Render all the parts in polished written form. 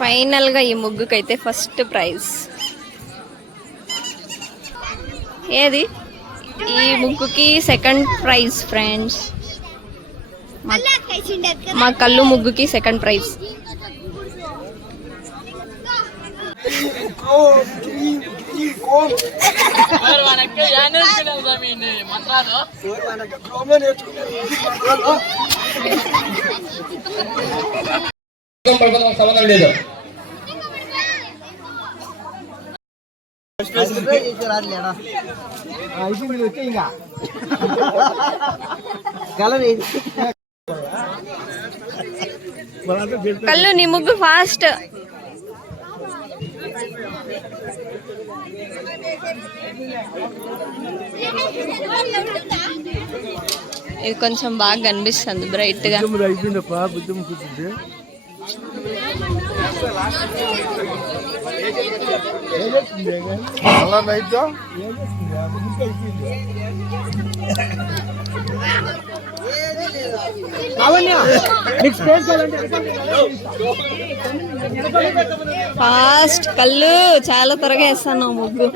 Final గా ఈ ముగ్గుకైతే first prize. ఏది ఈ ముగ్గుకి సెకండ్ ప్రైజ్ ఫ్రెండ్స్. మా కళ్ళు ముగ్గుకి సెకండ్ ప్రైజ్. సంబంధం లేదు. కళ్ళు నీ ముగ్గు ఫాస్ట్. ఇది కొంచెం బాగా కనిపిస్తుంది బ్రైట్ గా. ఫాస్ట్ కళ్ళు చాలా త్వరగా వేస్తాను ముగ్గు.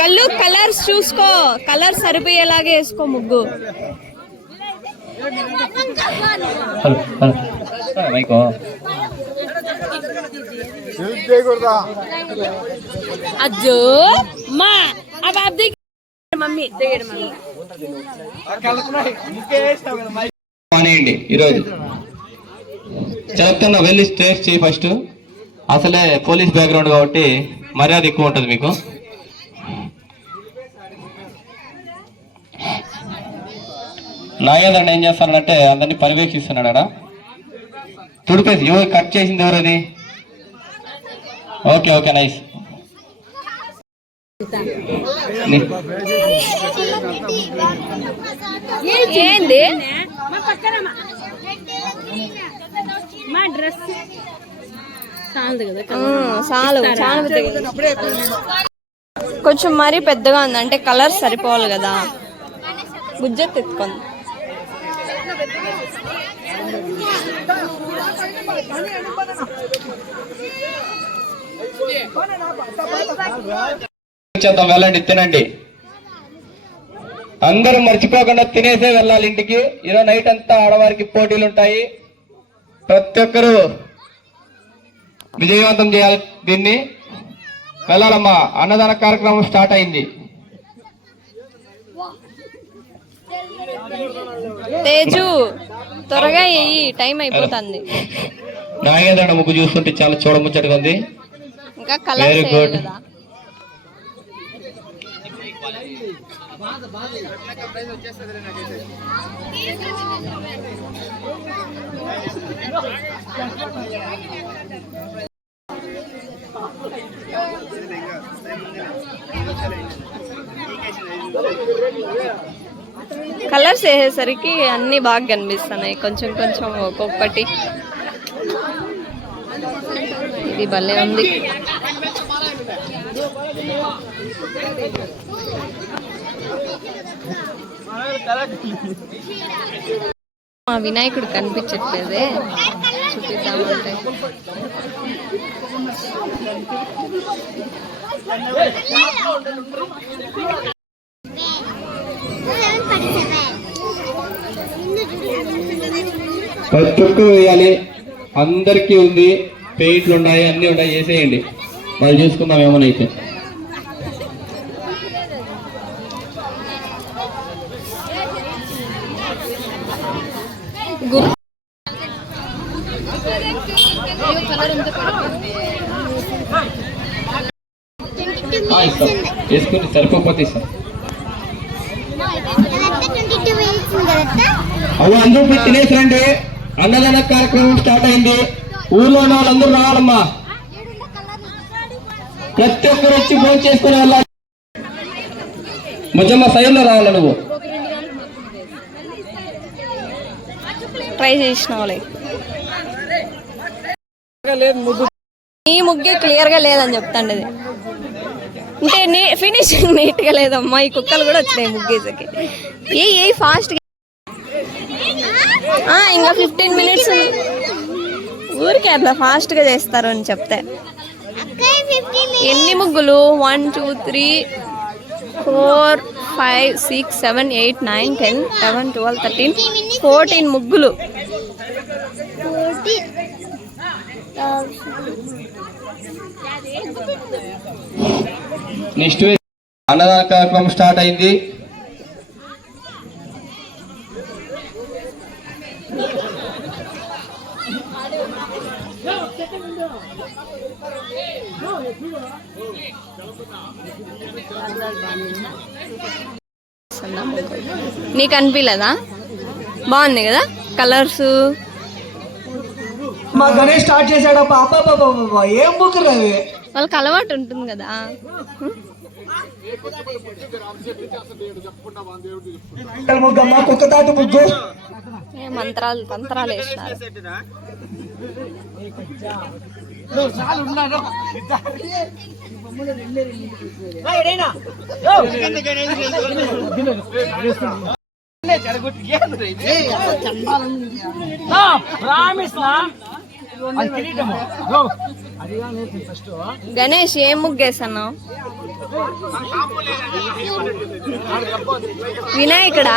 కళ్ళు కలర్స్ చూసుకో, కలర్ సరిపోయేలాగా వేసుకో ముగ్గు. అజ్జో మా మమ్మీ మానేయండి. ఈరోజు చెప్తున్నా, వెళ్ళి స్టేజ్ చేయి ఫస్ట్. అసలే పోలీస్ బ్యాక్గ్రౌండ్ కాబట్టి మర్యాద ఎక్కువ ఉంటుంది మీకు. నాగేంద్రన్ ఏం చేస్తానంటే అందరినీ పర్యవేక్షిస్తున్నాడా. తుడిపేసి ఎవరు కట్ చేసింది ఎవరది? Okay okay nice. ఏంది కొంచెం మరీ పెద్దగా ఉంది అంటే కలర్ సరిపోవాలి కదా. బుజ్జెత్ ఎత్తుకుంది. వెళ్ళండి, తినండి. అందరూ మర్చిపోకుండా తినేసే వెళ్ళాలి ఇంటికి. ఈరోజు నైట్ అంతా ఆడవారికి పోటీలు ఉంటాయి. ప్రతి ఒక్కరూ విజయవంతం చేయాలి. దీన్ని వెళ్ళాలమ్మా. అన్నదాన కార్యక్రమం స్టార్ట్ అయింది. తేజు త్వరగా టైం అయిపోతుంది. నాగేంద్ర ముగ్గు చూస్తుంటే చాలా చూడముచ్చటగా ఉంది. ఇంకా వెరీ గుడ్. కలర్స్ వేసేసరికి అన్ని బాగా కనిపిస్తున్నాయి. కొంచెం కొంచెం ఒక్కొక్కటి. ఇది భలే ఉంది. మా వినాయకుడు కనిపించట్లేదే, చూపిద్దామంటే. ప్రతి ఒక్కరు వేయాలి. అందరికీ ఉంది, పెయింట్లు ఉన్నాయి, అన్ని ఉన్నాయి. వేసేయండి, వాళ్ళు చూసుకుందాం ఏమనైతే. వేసుకుని సరిపోతే సార్ అవి అందరూ పోయి తినేసి రండి. అన్నదాన కార్యక్రమం స్టార్ట్ అయింది. ఊర్లో ఉన్న వాళ్ళందరూ రావాలమ్మా. ప్రతి ఒక్కరు వచ్చి ఫోన్ చేసుకుని వెళ్ళాలి. ముజమ్మ సైన్లో రావాలి. నువ్వు ట్రై చేసినావులే. నీ ముగ్గే క్లియర్ గా లేదని చెప్తాండి. అంటే ఫినిషింగ్ నీట్ గా లేదమ్మా. ఈ కుక్కలు కూడా వచ్చినాయి ముగ్గేసకి. ఏ ఫాస్ట్ గా. ఇంకా 15 minutes ఊరికే అట్లా ఫాస్ట్గా చేస్తారు అని చెప్తే. ఎన్ని ముగ్గులు? 1 2 3 4 5 6 7 8 9 10 11 12 13 14 ముగ్గులు. నెక్స్ట్ అన్నదాన కార్యక్రమం స్టార్ట్ అయింది. నీకు అనిపించలేదా? బాగుంది కదా కలర్స్. మా గణేష్ స్టార్ట్ చేశాడు. ఏం బుక్ రవి, వాళ్ళకి అలవాటు ఉంటుంది కదా. ముగ్గమ్మ కుక్క తాటు ముగ్గు. మంత్రాలు తంత్రాలు వేస్తారు. గణేష్ ఏం ముగ్గేస్తున్నావు? వినాయకుడా?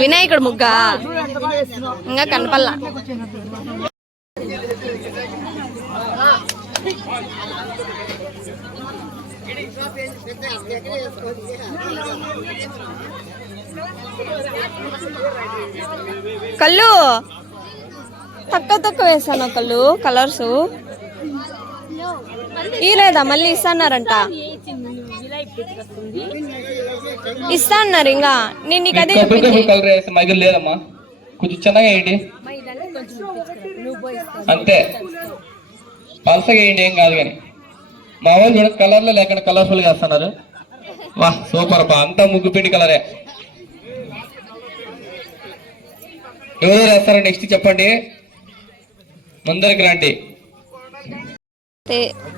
వినాయకుడు ముగ్గా ఇంకా కనపల్లా. కళ్ళు తక్కువ వేసాను. కళ్ళు కలర్స్ ఇలేదా? మళ్ళీ ఇస్తాన్నారంట. ఇస్తా అన్నారు. ఇంకా నేను నీకు అదే మైగులు లేదమ్మా, కొంచెం చిన్నగా వేయండి అంతే. పలసగా వేయండి, ఏం కాదు. కానీ మా వాళ్ళు చూడ కలర్లో లేకుండా కలర్ఫుల్ గా వేస్తున్నారు. వా సూపర్ బా, అంతా ముగ్గు పిండి కలరే. ఎవరు వేస్తారో నెక్స్ట్ చెప్పండి, ముందరికి రండి.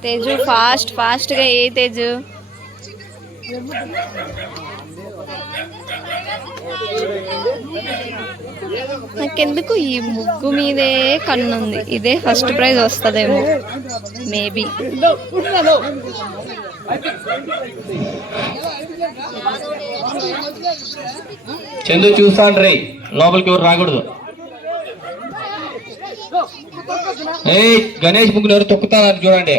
తేజు ఫాస్ట్ గా. ఏ తేజు? నాకెందుకు ఈ ముగ్గు మీదే కన్నుంది. ఇదే ఫస్ట్ ప్రైజ్ వస్తుందేమో మేబీ. చందు చూస్తాను రే, లోపలికి ఎవరు రాకూడదు. ఏ గణేష్ ముగ్గులు ఎవరు తొక్కుతానని చూడండి.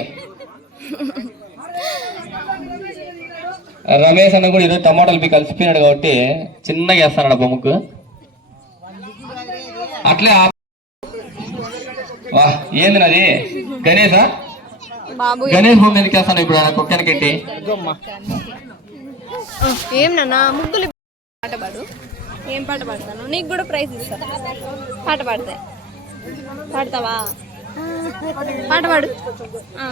రమేష్ అన్న కూడా ఈరోజు టమాటాలు మీకు కలిసిపోయినాడు కాబట్టి చిన్నగా వేస్తాడు అబ్బా ముగ్గు. అట్లే వా ఏంది నాది? గణేషా? గణేష్ భూమి ఎందుకు వేస్తాను ఇప్పుడు కుక్కనికెట్టి? ఏం నాన్న ముగ్గులు పాట పాడు. ఏం పాట పాడతాను? నీకు కూడా ప్రైజ్ ఇస్తాను. పాట పాడతాయి. పాడతావా? పాట పాడు.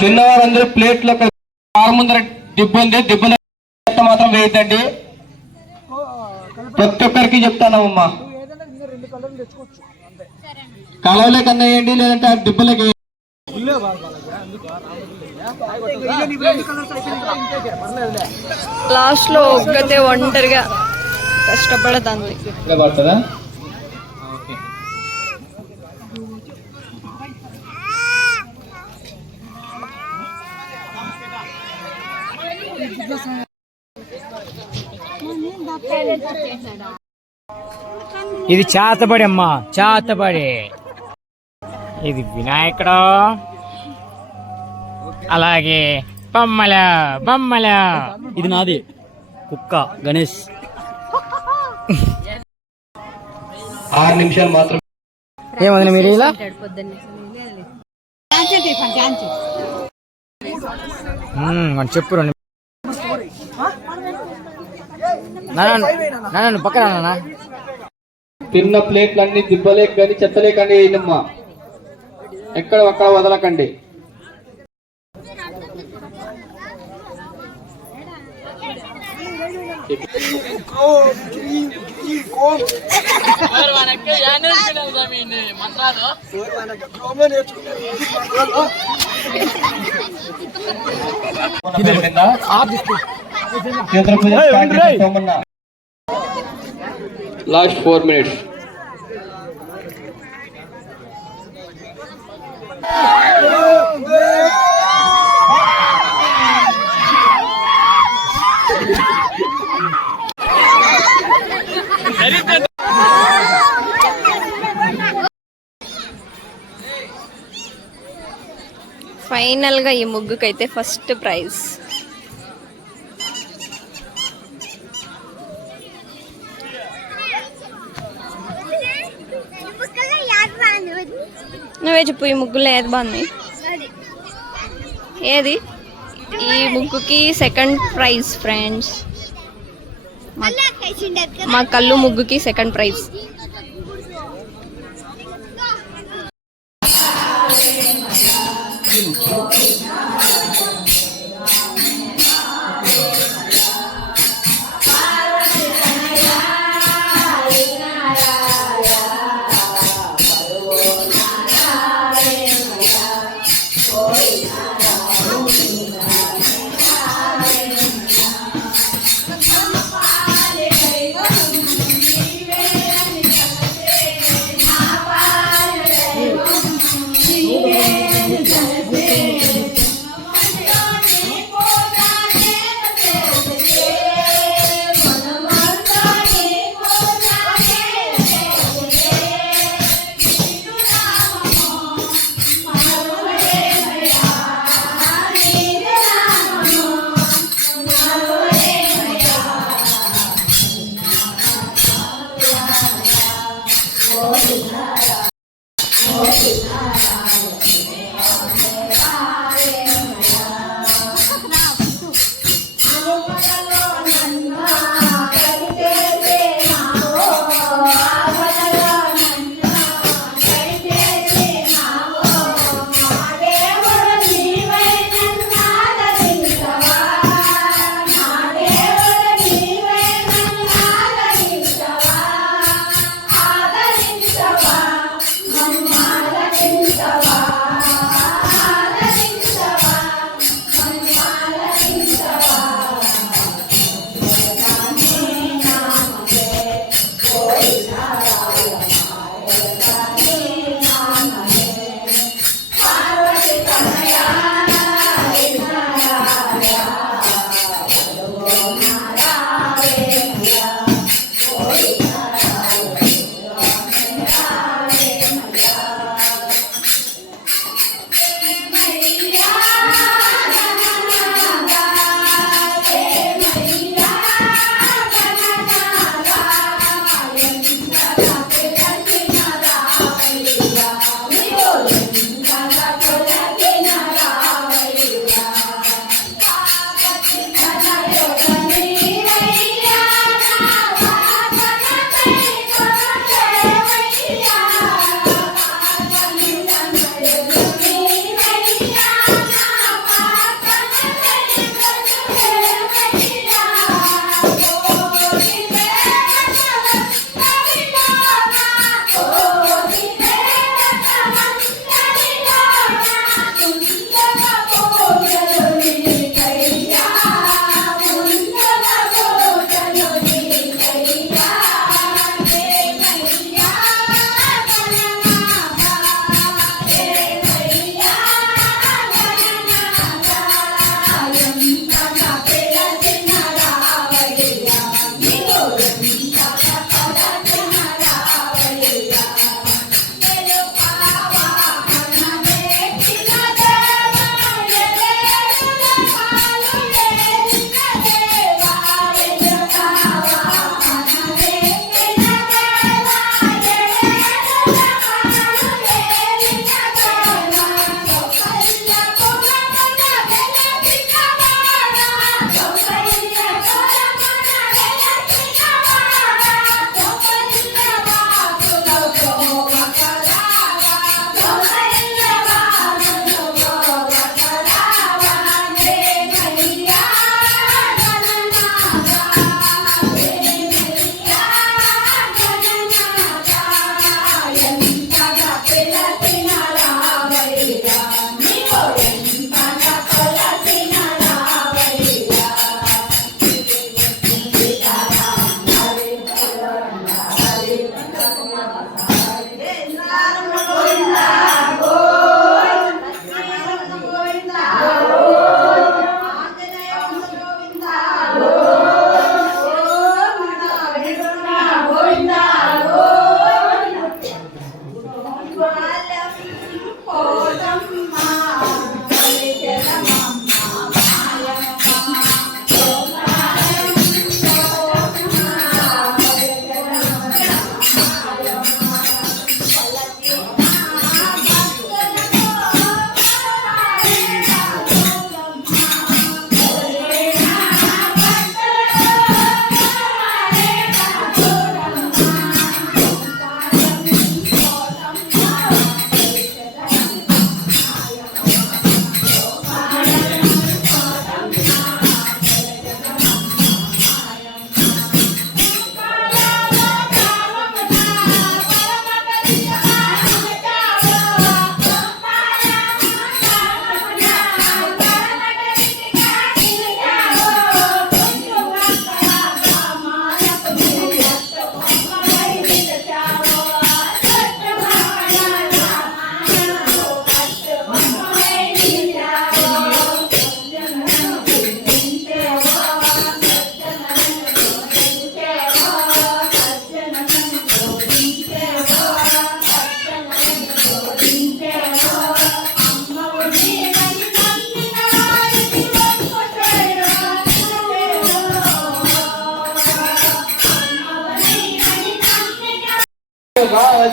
తిన్నవారందరూ ప్లేట్లో ముందర దిబ్బ ఉంది, దిబ్బ మాత్రం వేయద్దండి. ప్రతి ఒక్కరికి చెప్తానమ్మా, కలవలే కన్నా వేయండి, లేదంటే ఆ దిబ్బలకి. లాస్ట్ లో ఒక్కతే ఒంటరిగా కష్టపడతాంది. పడుతుందా? ఇది చాతబడి అమ్మా, చాతబడి. ఇది వినాయకుడు, అలాగే బొమ్మల. ఇది నాది కుక్క గణేష్. 6 నిమిషాలు మాత్రం. ఏమన్నా మీరు ఇలా చెప్పు. నాన్న పక్కన నాన్న. తిన్న ప్లేట్లన్నీ దిబ్బలేక కానీ చెత్తలేకండి వేయనమ్మా, ఎక్కడ ఒక్కడ వదలకండి. Last 4 minutes. ఫైనల్ గా ఈ ముగ్గుకైతే ఫస్ట్ ప్రైజ్. నువ్వే చెప్పు, ఈ ముగ్గులో ఏది బాగుంది? ఏది? ఈ ముగ్గుకి సెకండ్ ప్రైజ్ ఫ్రెండ్స్. మా కళ్ళు ముగ్గుకి సెకండ్ ప్రైజ్.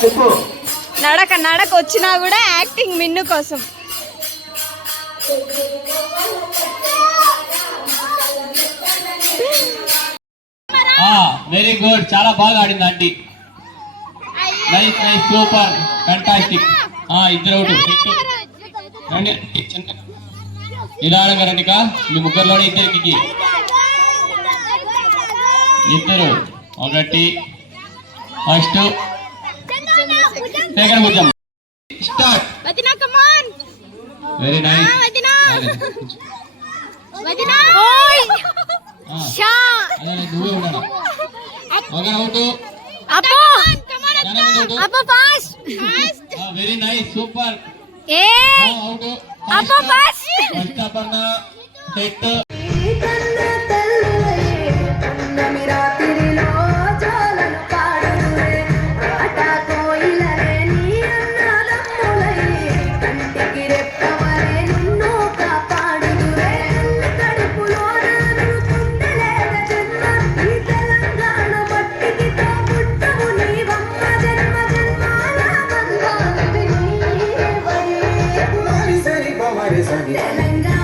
చెప్పు. నడక నడక వచ్చినా కూడా యాక్టింగ్ మిన్ను కోసం. వెరీ గుడ్, చాలా బాగా ఆడింది aunty. Nice nice, super, fantastic. ఇద్దరు అవుట్. రండి నిదానంగా రండి. మీ ముగ్గురులోనే ఇద్దరికి ఇద్దరు. ఒకటి ఫస్ట్ సెకండ్ భుజం. స్టార్ట్. Very nice. నువ్వే ఉన్నాను. ఒకరు out. Very nice, super. Out. First Aparna set. Telangana